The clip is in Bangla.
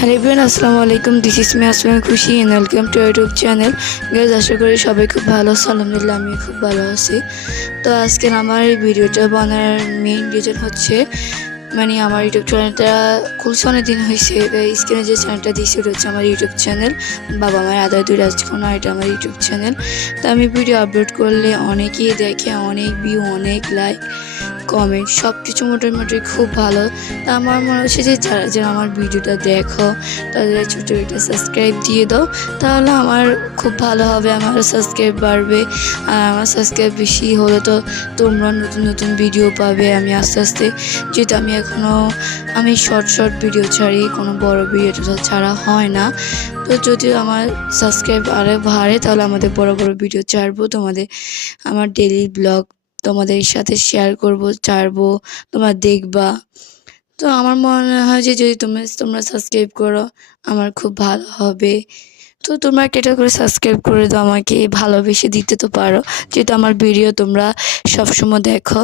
হ্যালো এভরিওয়ান, আসসালামু আলাইকুম। This is me Aslam Khushi and welcome to YouTube channel. Guys, আশা করি সবাই খুব ভালো আছো। আলহামদুলিল্লাহ আমি খুব ভালো আছি। তো আজকে আমার এই ভিডিওটা বানানোর মেইন রিজন হচ্ছে আমার ইউটিউব চ্যানেলটা খুলছে অনেক দিন হয়েছে। স্ক্রিনে যে চ্যানেলটা দিয়েছি ওটা হচ্ছে আমার ইউটিউব চ্যানেল, বাবা মায়ের আদায় দুই রাজকোনা, এটা আমার ইউটিউব চ্যানেল। তো আমি ভিডিও আপলোড করলে অনেকেই দেখে, অনেক ভিউ, অনেক লাইক, কমেন্ট সব কিছু মোটামুটি খুব ভালো। তা আমার মনে হচ্ছে যে যারা যারা আমার ভিডিওটা দেখো তাদের ছোটো একটা সাবস্ক্রাইব দিয়ে দাও, তাহলে আমার খুব ভালো হবে, আমার সাবস্ক্রাইব বাড়বে। আর আমার সাবস্ক্রাইব বেশি হলে তো তোমরা নতুন নতুন ভিডিও পাবে। আমি আস্তে আস্তে, যেহেতু আমি শর্ট ভিডিও ছাড়ি, কোনো বড় ভিডিও ছাড়া হয় না। তো যদি আমার সাবস্ক্রাইব আরে বাড়ে তাহলে আমাদের বড় ভিডিও ছাড়বো, আমার ডেইলি ব্লগ তোমাদের সাথে শেয়ার করব, ছাড়বো, তোমরা দেখবা। তো আমার মনে হয় যে যদি তোমরা সাবস্ক্রাইব করো আমার খুব ভালো হবে। তো তোমরা একটা করে সাবস্ক্রাইব করে দাও, আমাকে ভালোবেসে দিতে তো পারো, যেহেতু আমার ভিডিও তোমরা সবসময় দেখো।